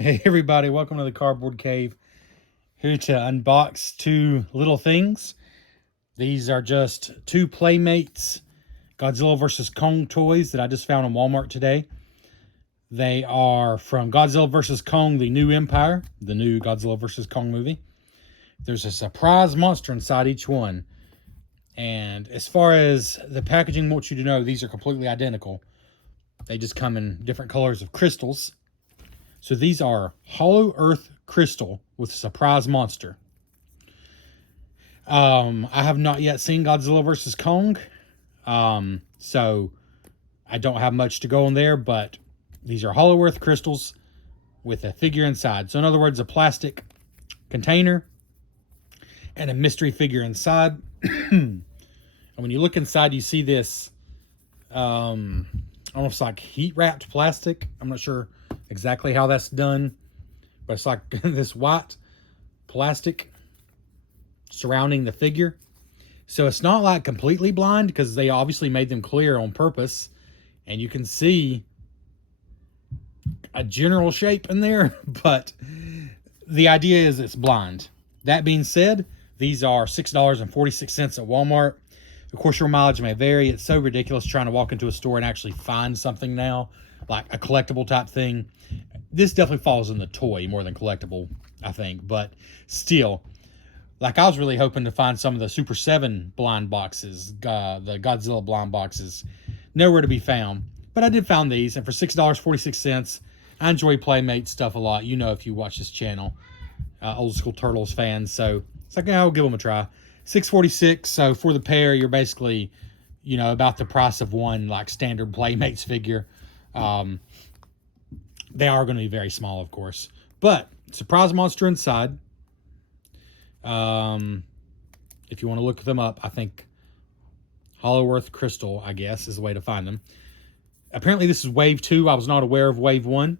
Hey everybody, welcome to the Cardboard Cave. Here to unbox two little things. These are just two Playmates Godzilla vs. Kong toys that I just found in Walmart today. They are from Godzilla vs. Kong, The New Empire, the new Godzilla vs. Kong movie. There's a surprise monster inside each one. And as far as the packaging wants you to know, these are completely identical. They just come in different colors of crystals. So these are Hollow Earth Crystal with Surprise Monster. I have not yet seen Godzilla vs. Kong. So I don't have much to go on there, but these are Hollow Earth crystals with a figure inside. So in other words, a plastic container and a mystery figure inside. And when you look inside, you see this, I don't know if it's like heat wrapped plastic. I'm not sure exactly how that's done, but it's like this white plastic surrounding the figure. So it's not like completely blind because they obviously made them clear on purpose, and you can see a general shape in there, but the idea is it's blind. That being said, these are $6.46 at Walmart. Of course, your mileage may vary. It's so ridiculous trying to walk into a store and actually find something now, like a collectible type thing. This definitely falls in the toy more than collectible, I think. But still, like I was really hoping to find some of the Super 7 blind boxes, the Godzilla blind boxes. Nowhere to be found. But I did find these, and for $6.46, I enjoy Playmate stuff a lot. You know if you watch this channel, old school Turtles fans. So it's like, yeah, I'll give them a try. $6.46, so for the pair, you're basically, you know, about the price of one like standard Playmates figure. They are going to be very small, of course. But surprise monster inside. If you want to look them up, I think Hollow Earth Crystal, I guess, is the way to find them. Apparently, this is Wave 2. I was not aware of Wave 1.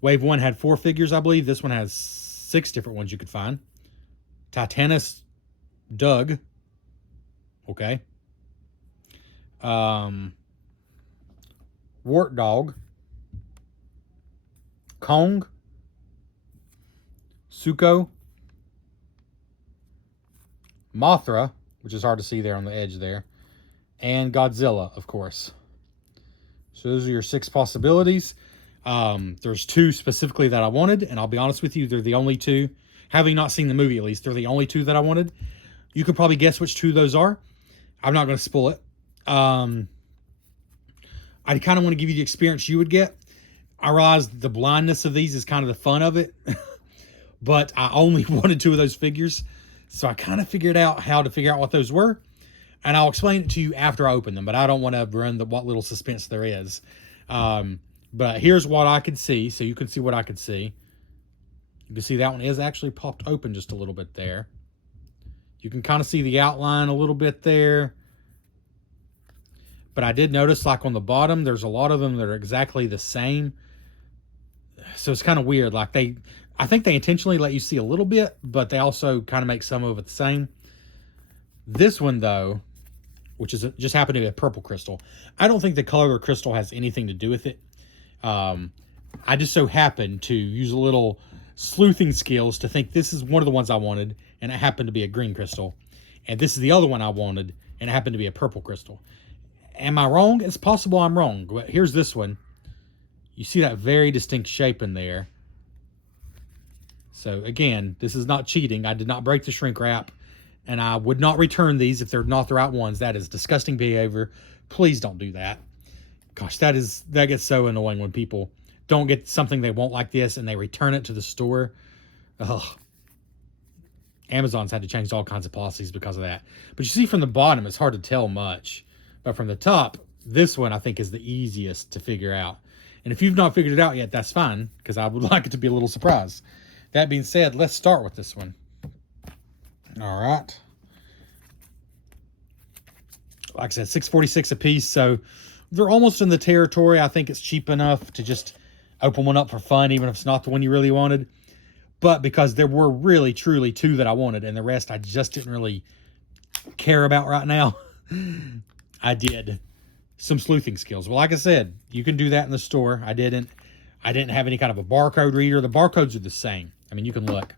Wave 1 had 4 figures, I believe. This one has 6 different ones you could find. Titanus Doug. Okay. Wart Dog. Kong. Suko. Mothra, which is hard to see there on the edge there. And Godzilla, of course. So those are your 6 possibilities. There's 2 specifically that I wanted, and I'll be honest with you, they're the only 2. Having not seen the movie, at least, they're the only 2 that I wanted. You could probably guess which 2 those are. I'm not going to spoil it. I kind of want to give you the experience you would get. I realized the blindness of these is kind of the fun of it. But I only wanted 2 of those figures. So I kind of figured out how to figure out what those were. And I'll explain it to you after I open them. But I don't want to ruin what little suspense there is. But here's what I could see. So you can see what I could see. You can see that one is actually popped open just a little bit there. You can kind of see the outline a little bit there. But I did notice, like on the bottom, there's a lot of them that are exactly the same. So it's kind of weird. Like I think they intentionally let you see a little bit, but they also kind of make some of it the same. This one, though, which is just happened to be a purple crystal, I don't think the color of the crystal has anything to do with it. I just so happened to use a little sleuthing skills to think this is one of the ones I wanted, and it happened to be a green crystal. And this is the other one I wanted, and it happened to be a purple crystal. Am I wrong? It's possible I'm wrong. But here's this one. You see that very distinct shape in there. So again, this is not cheating. I did not break the shrink wrap, and I would not return these if they're not the right ones. That is disgusting behavior. Please don't do that. Gosh, that gets so annoying when people don't get something they want like this and they return it to the store. Ugh. Amazon's had to change all kinds of policies because of that. But you see from the bottom, it's hard to tell much. But from the top, this one I think is the easiest to figure out. And if you've not figured it out yet, that's fine, because I would like it to be a little surprise. That being said, let's start with this one. All right. Like I said, $6.46 a piece, so they're almost in the territory. I think it's cheap enough to just open one up for fun, even if it's not the one you really wanted. But because there were really, truly 2 that I wanted, and the rest I just didn't really care about right now, I did some sleuthing skills. Well, like I said, you can do that in the store. I didn't. I didn't have any kind of a barcode reader. The barcodes are the same. I mean, you can look.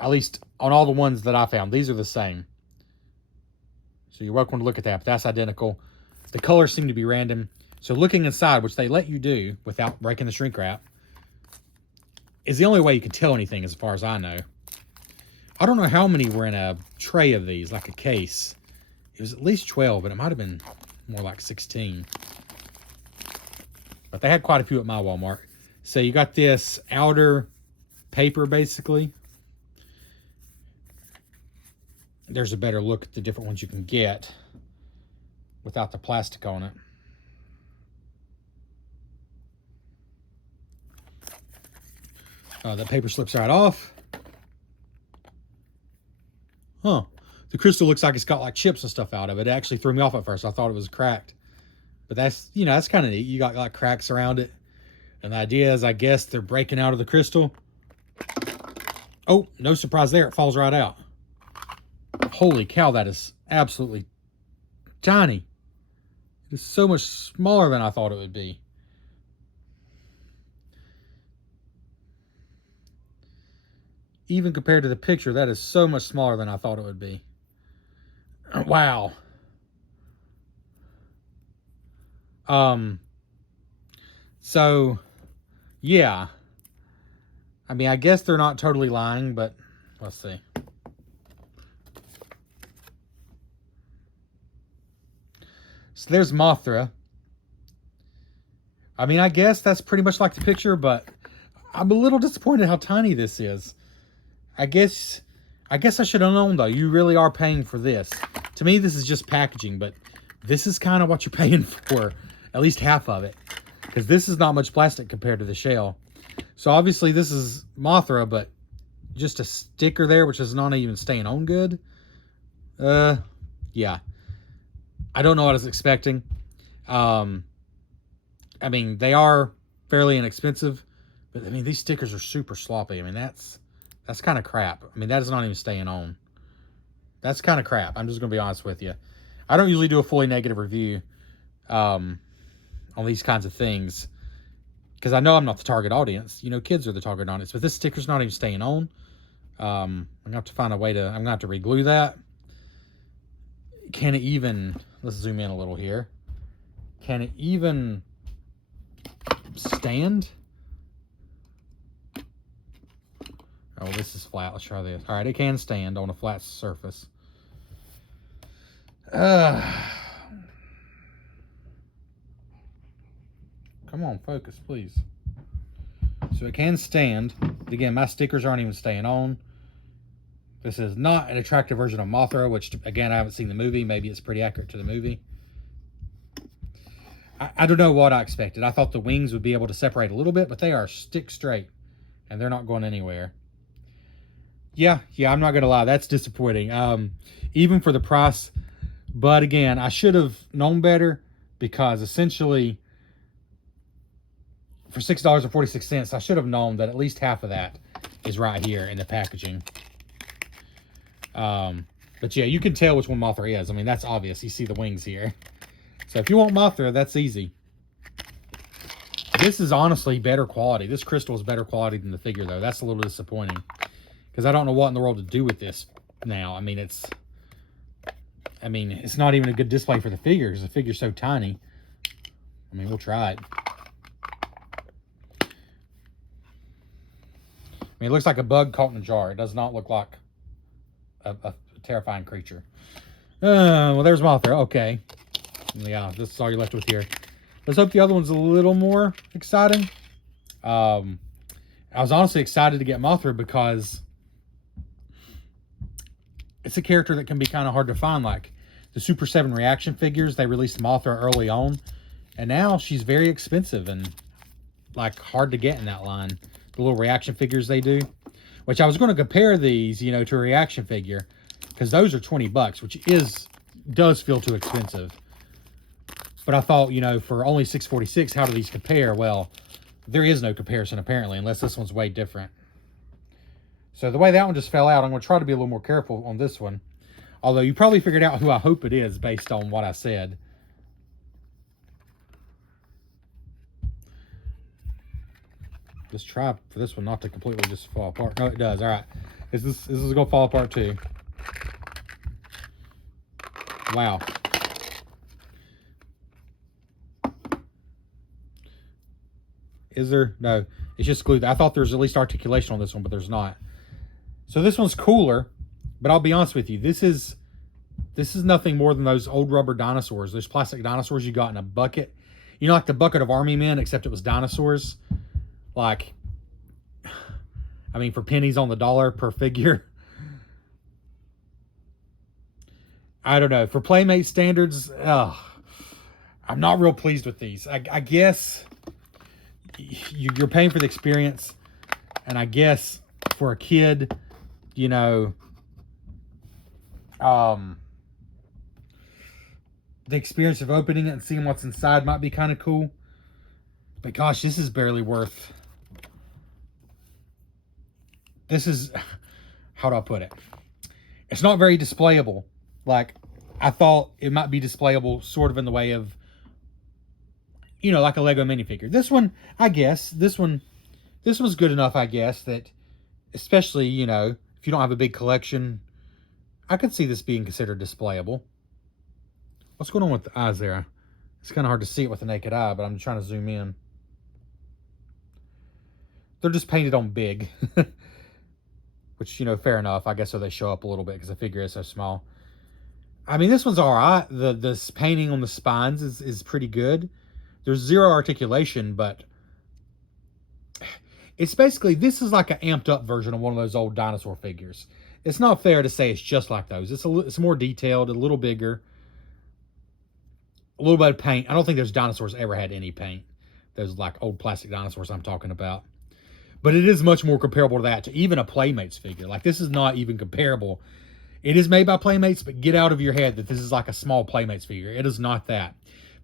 At least on all the ones that I found, these are the same. So you're welcome to look at that, but that's identical. The colors seem to be random. So looking inside, which they let you do without breaking the shrink wrap, is the only way you can tell anything as far as I know. I don't know how many were in a tray of these, like a case. It was at least 12, but it might have been more like 16. But they had quite a few at my Walmart. So you got this outer paper, basically. There's a better look at the different ones you can get without the plastic on it. The paper slips right off. Huh. The crystal looks like it's got like chips and stuff out of it. It actually threw me off at first. I thought it was cracked. But that's, you know, that's kind of neat. You got like cracks around it. And the idea is, I guess, they're breaking out of the crystal. Oh, no surprise there. It falls right out. Holy cow, that is absolutely tiny. It is so much smaller than I thought it would be. Even compared to the picture, that is so much smaller than I thought it would be. Wow. So, yeah. I mean, I guess they're not totally lying, but let's see. So there's Mothra. I mean, I guess that's pretty much like the picture, but I'm a little disappointed how tiny this is. I guess I should have known, though. You really are paying for this. To me, this is just packaging, but this is kind of what you're paying for. At least half of it. Because this is not much plastic compared to the shell. So obviously this is Mothra, but just a sticker there, which is not even staying on good. Yeah. I don't know what I was expecting. I mean, they are fairly inexpensive, but I mean, these stickers are super sloppy. I mean, that's kind of crap. I mean, that is not even staying on. That's kind of crap. I'm just going to be honest with you. I don't usually do a fully negative review on these kinds of things because I know I'm not the target audience. You know, kids are the target audience, but this sticker's not even staying on. I'm going to have to find a way to, I'm going to have to re-glue that. Can it even, let's zoom in a little here. Can it even stand? Oh, this is flat. Let's try this. All right, it can stand on a flat surface. Come on, focus, please. So it can stand. Again, my stickers aren't even staying on. This is not an attractive version of Mothra, which, again, I haven't seen the movie. Maybe it's pretty accurate to the movie. I don't know what I expected. I thought the wings would be able to separate a little bit, but they are stick straight, and they're not going anywhere. Yeah, I'm not going to lie. That's disappointing, even for the price. But, again, I should have known better because, essentially, for $6.46, I should have known that at least half of that is right here in the packaging. But yeah, you can tell which one Mothra is. I mean, that's obvious. You see the wings here. So if you want Mothra, that's easy. This is honestly better quality. This crystal is better quality than the figure, though. That's a little disappointing. Because I don't know what in the world to do with this now. I mean, it's not even a good display for the figure because the figure's so tiny. I mean, we'll try it. I mean, it looks like a bug caught in a jar. It does not look like a terrifying creature. Well, there's Mothra. Okay. Yeah, this is all you're left with here. Let's hope the other one's a little more exciting. I was honestly excited to get Mothra because it's a character that can be kind of hard to find. Like the Super 7 reaction figures, they released Mothra early on. And now she's very expensive and like hard to get in that line. The little reaction figures they do. Which I was going to compare these, you know, to a reaction figure. Because those are $20, which does feel too expensive. But I thought, you know, for only $6.46, how do these compare? Well, there is no comparison, apparently, unless this one's way different. So the way that one just fell out, I'm going to try to be a little more careful on this one. Although you probably figured out who I hope it is based on what I said. Let's try for this one not to completely just fall apart. No, it does. All right. This is going to fall apart too. Wow. Is there? No. It's just glued. I thought there was at least articulation on this one, but there's not. So this one's cooler, but I'll be honest with you. This is nothing more than those old rubber dinosaurs. Those plastic dinosaurs you got in a bucket. You know, like the bucket of Army Men, except it was dinosaurs. Like, I mean, for pennies on the dollar per figure. I don't know. For Playmate standards, I'm not real pleased with these. I guess you're paying for the experience. And I guess for a kid, you know, the experience of opening it and seeing what's inside might be kind of cool. But gosh, this is barely worth... This is... How do I put it? It's not very displayable. Like, I thought it might be displayable sort of in the way of, you know, like a Lego minifigure. This one, I guess, this was good enough, I guess, that especially, you know, if you don't have a big collection, I could see this being considered displayable. What's going on with the eyes there? It's kind of hard to see it with the naked eye, but I'm trying to zoom in. They're just painted on big. Which, you know, fair enough. I guess so they show up a little bit because the figure is so small. I mean, this one's all right. This painting on the spines is pretty good. There's zero articulation, but it's basically, this is like an amped up version of one of those old dinosaur figures. It's not fair to say it's just like those. It's more detailed, a little bigger, a little bit of paint. I don't think those dinosaurs ever had any paint. Those like old plastic dinosaurs I'm talking about. But it is much more comparable to that, to even a Playmates figure. Like, this is not even comparable. It is made by Playmates, but get out of your head that this is like a small Playmates figure. It is not that.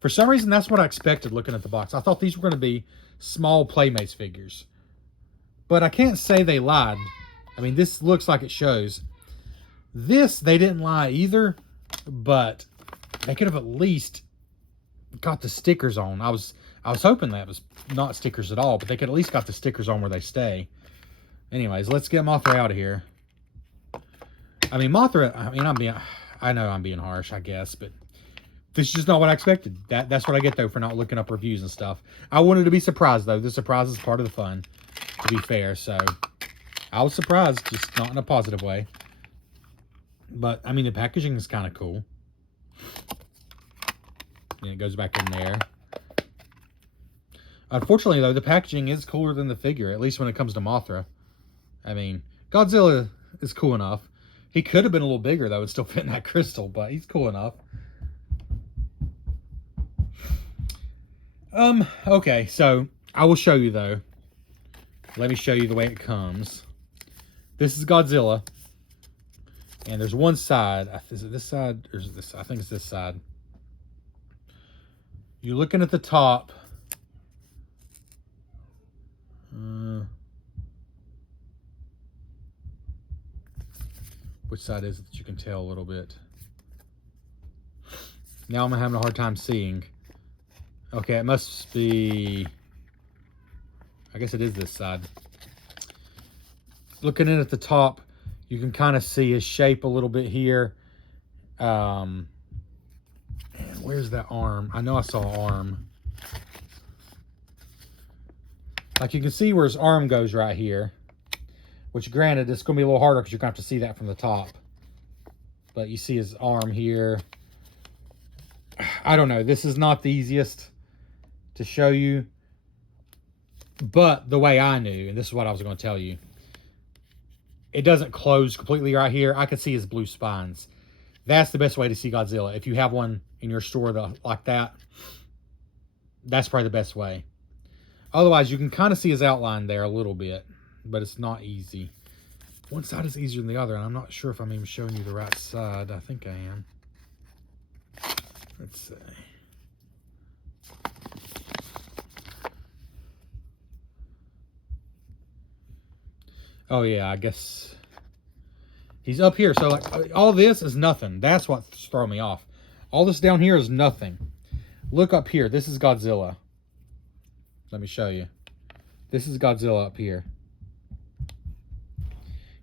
For some reason, that's what I expected looking at the box. I thought these were going to be small Playmates figures. But I can't say they lied. I mean, this looks like it shows. This, they didn't lie either, but they could have at least got the stickers on. I was hoping that was not stickers at all, but they could at least got the stickers on where they stay. Anyways, let's get Mothra out of here. I mean, Mothra, I know I'm being harsh, I guess, but this is just not what I expected. That's what I get, though, for not looking up reviews and stuff. I wanted to be surprised, though. The surprise is part of the fun, to be fair. So, I was surprised, just not in a positive way. But, I mean, the packaging is kind of cool. And it goes back in there. Unfortunately, though, the packaging is cooler than the figure, at least when it comes to Mothra. I mean, Godzilla is cool enough. He could have been a little bigger, though, and still fit in that crystal, but he's cool enough. Okay, so I will show you, though. Let me show you the way it comes. This is Godzilla. And there's one side. Is it this side? Or is it this side? I think it's this side. You're looking at the top. Which side is it that you can tell a little bit? Now I'm having a hard time seeing. Okay, it must be... I guess it is this side. Looking in at the top, you can kind of see his shape a little bit here. And where's that arm? I know I saw an arm. Like, you can see where his arm goes right here. Which, granted, it's going to be a little harder because you're going to have to see that from the top. But you see his arm here. I don't know. This is not the easiest to show you. But the way I knew, and this is what I was going to tell you, it doesn't close completely right here. I can see his blue spines. That's the best way to see Godzilla. If you have one in your store like that, that's probably the best way. Otherwise, you can kind of see his outline there a little bit. But it's not easy. One side is easier than the other, and I'm not sure if I'm even showing you the right side. I think I am. Let's see. Oh, yeah, I guess he's up here. So, like, all this is nothing. That's what's throwing me off. All this down here is nothing. Look up here. This is Godzilla. Let me show you. This is Godzilla up here.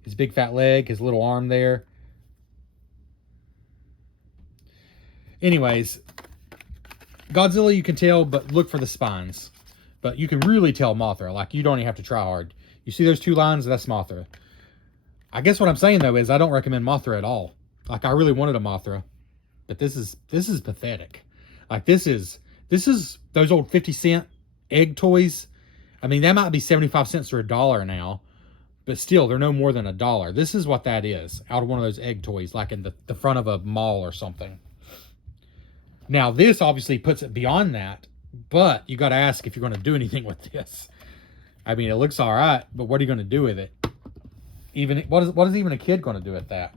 His big fat leg, his little arm there. Anyways, Godzilla you can tell, but look for the spines. But you can really tell Mothra. Like, you don't even have to try hard. You see those two lines? That's Mothra. I guess what I'm saying, though, is I don't recommend Mothra at all. Like, I really wanted a Mothra. But this is pathetic. Like, this is those old 50-cent egg toys. I mean, that might be 75 cents or $1 now. But still, they're no more than $1. This is what that is, out of one of those egg toys, like in the front of a mall or something. Now, this obviously puts it beyond that, but you got to ask if you're going to do anything with this. I mean, it looks all right, but what are you going to do with it? Even what is even a kid going to do with that?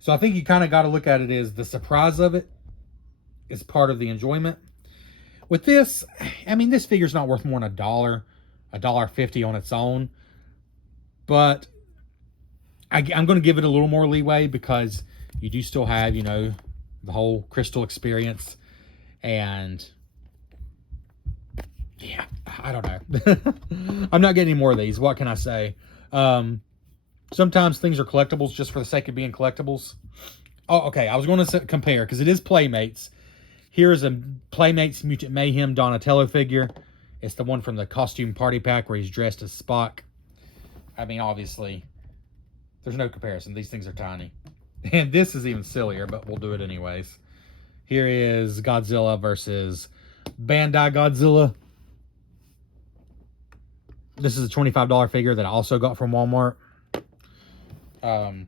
So I think you kind of got to look at it as the surprise of it is part of the enjoyment. With this, I mean, this figure's not worth more than $1, $1.50 on its own. But I'm going to give it a little more leeway because you do still have, you know, the whole crystal experience. And yeah, I don't know. I'm not getting any more of these. What can I say? Sometimes things are collectibles just for the sake of being collectibles. Oh, okay. I was going to compare because it is Playmates. Here is a Playmates Mutant Mayhem Donatello figure. It's the one from the costume party pack where he's dressed as Spock. I mean, obviously, there's no comparison. These things are tiny. And this is even sillier, but we'll do it anyways. Here is Godzilla versus Bandai Godzilla. This is a $25 figure that I also got from Walmart. $25,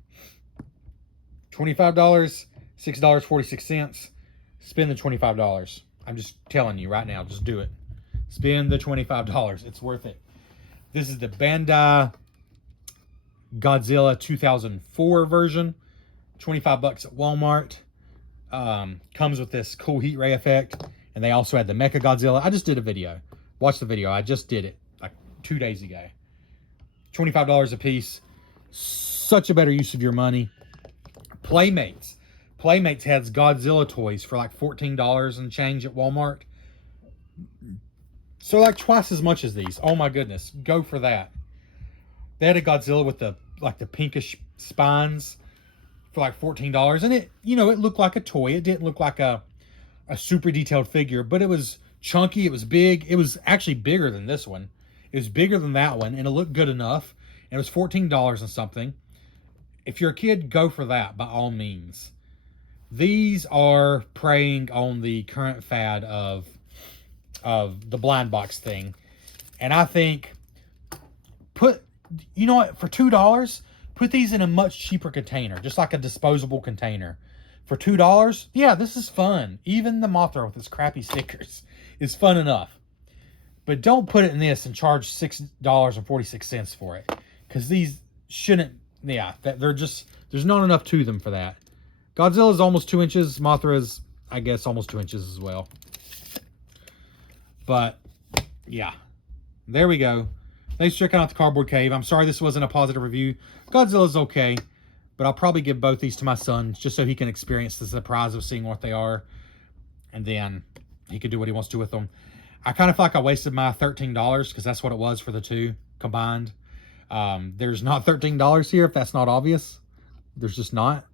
$6.46. Spend the $25. I'm just telling you right now, just do it. Spend the $25. It's worth it. This is the Bandai Godzilla 2004 version. 25 bucks at Walmart. Comes with this cool heat ray effect. And they also had the Mecha Godzilla. I just did a video. Watch the video. I just did it like 2 days ago. $25 a piece. Such a better use of your money. Playmates. Playmates has Godzilla toys for like $14 and change at Walmart. So like twice as much as these. Oh my goodness. Go for that. They had a Godzilla with the pinkish spines for like $14. And it, you know, it looked like a toy. It didn't look like a super detailed figure, but it was chunky. It was big. It was actually bigger than this one. It was bigger than that one, and it looked good enough. And it was $14 and something. If you're a kid, go for that by all means. These are preying on the current fad of the blind box thing. And I think you know what, for $2, put these in a much cheaper container, just like a disposable container. For $2, yeah, this is fun. Even the Mothra with its crappy stickers is fun enough. But don't put it in this and charge $6.46 for it. Because these shouldn't, yeah, they're just, there's not enough to them for that. Godzilla is almost 2 inches. Mothra is, I guess, almost 2 inches as well. But, yeah. There we go. Thanks for checking out the Cardboard Cave. I'm sorry this wasn't a positive review. Godzilla's okay. But I'll probably give both these to my son just so he can experience the surprise of seeing what they are. And then he can do what he wants to do with them. I kind of feel like I wasted my $13 because that's what it was for the two combined. There's not $13 here if that's not obvious. There's just not.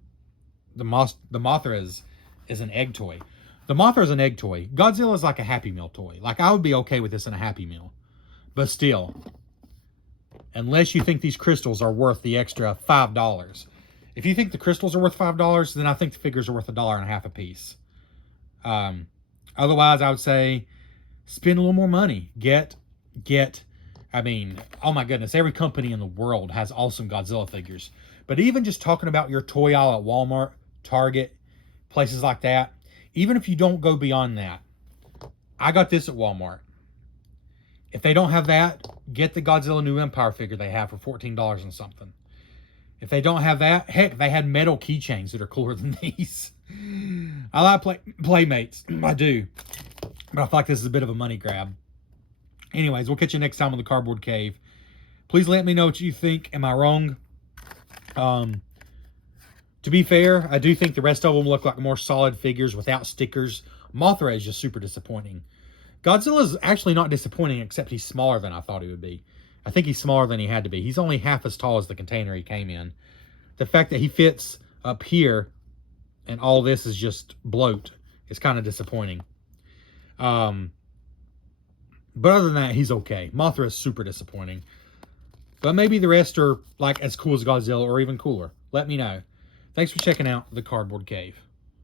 The Mothra is an egg toy. The Mothra is an egg toy. Godzilla is like a Happy Meal toy. Like, I would be okay with this in a Happy Meal. But still, unless you think these crystals are worth the extra $5. If you think the crystals are worth $5, then I think the figures are worth $1.50 a piece. Otherwise, I would say spend a little more money. I mean, oh my goodness, every company in the world has awesome Godzilla figures. But even just talking about your toy aisle at Walmart, Target, places like that, even if you don't go beyond that, I got this at Walmart. If they don't have that, get the Godzilla New Empire figure they have for $14 and something. If they don't have that, heck, they had metal keychains that are cooler than these. I like Playmates. I do. But I feel like this is a bit of a money grab. Anyways, we'll catch you next time on the Cardboard Cave. Please let me know what you think. Am I wrong? To be fair, I do think the rest of them look like more solid figures without stickers. Mothra is just super disappointing. Godzilla's actually not disappointing, except he's smaller than I thought he would be. I think he's smaller than he had to be. He's only half as tall as the container he came in. The fact that he fits up here and all this is just bloat is kind of disappointing. But other than that, he's okay. Mothra is super disappointing. But maybe the rest are like as cool as Godzilla or even cooler. Let me know. Thanks for checking out the Cardboard Cave.